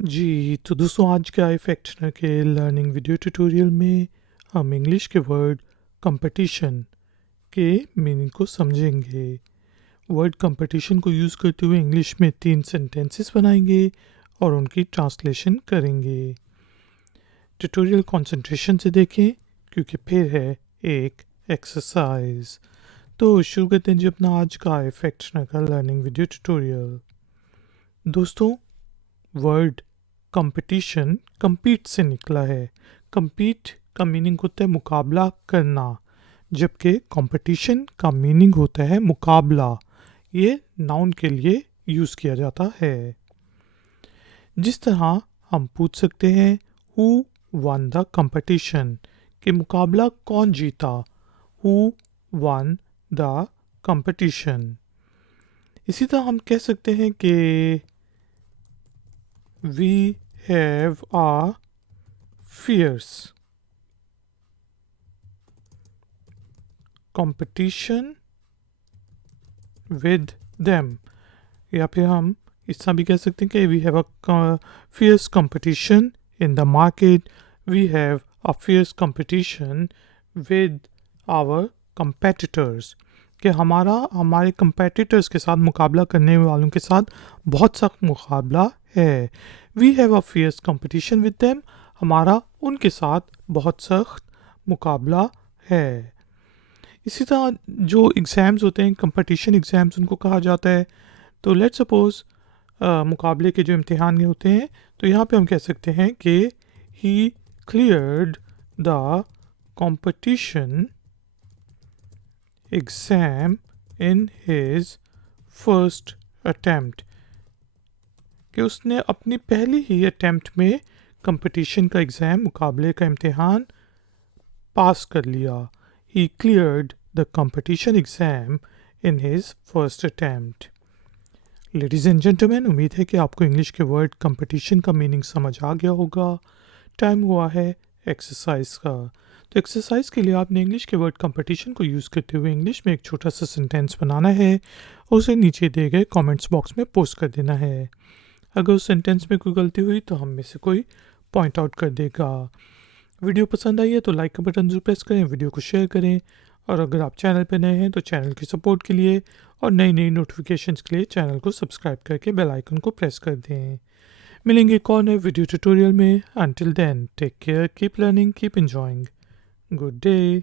जी, तो दोस्तों आज के इफेक्टनर के लर्निंग वीडियो ट्यूटोरियल में हम इंग्लिश के वर्ड कंपटीशन के मीनिंग को समझेंगे। वर्ड कंपटीशन को यूज़ करते हुए इंग्लिश में 3 सेंटेंसेस बनाएंगे और उनकी ट्रांसलेशन करेंगे। ट्यूटोरियल कंसंट्रेशन से देखें क्योंकि फिर है एक एक्सरसाइज। तो शुरू करते हैं जी अपना आज का इफेक्टनर का लर्निंग वीडियो ट्यूटोरियल। दोस्तों, वर्ड कंपटीशन compete से निकला है। compete का मीनिंग होता है मुकाबला करना, जबकि कंपटीशन का मीनिंग होता है मुकाबला। ये नाउन के लिए यूज़ किया जाता है। जिस तरह हम पूछ सकते हैं हु वन द कंपटीशन, कि मुकाबला कौन जीता। Who one the competition. इसी तरह हम कह सकते हैं कि we have a fierce competition with them, या फिर हम इस तरह भी कह सकते हैं कि we have a fierce competition in the market, we have a fierce competition with our competitors, कि हमारे competitors के साथ मुकाबला करने वालों के साथ बहुत सख्त मुकाबला है। We have a fierce competition with them, हमारा उनके साथ बहुत सख्त मुकाबला है। इसी तरह जो एग्ज़ाम्स होते हैं, कंपटीशन एग्ज़ाम्स उनको कहा जाता है। तो लेट्स सपोज मुकाबले के जो इम्तिहान होते हैं, तो यहाँ पे हम कह सकते हैं कि ही cleared the competition exam in his first attempt, कि उसने अपनी पहली ही अटैम्प्ट में कंपटीशन का एग्ज़ाम, मुकाबले का इम्तिहान पास कर लिया। ही cleared the competition exam in his first attempt. Ladies and gentleman, उम्मीद है कि आपको इंग्लिश के वर्ड कंपटीशन का मीनिंग समझ आ गया होगा। टाइम हुआ है एक्सरसाइज का। तो एक्सरसाइज के लिए आपने इंग्लिश के वर्ड कंपटीशन को यूज़ करते हुए इंग्लिश में एक छोटा सा सेंटेंस बनाना है और उसे नीचे दिए गए कमेंट्स बॉक्स में पोस्ट कर देना है। अगर उस सेंटेंस में कोई गलती हुई तो हम में से कोई पॉइंट आउट कर देगा। वीडियो पसंद आई है तो लाइक का बटन जरूर प्रेस करें, वीडियो को शेयर करें, और अगर आप चैनल पर नए हैं तो चैनल की सपोर्ट के लिए और नई नई नोटिफिकेशंस के लिए चैनल को सब्सक्राइब करके बेल आइकन को प्रेस कर दें। मिलेंगे एक और नए वीडियो ट्यूटोरियल में। Until then take care, keep learning, keep enjoying, good day.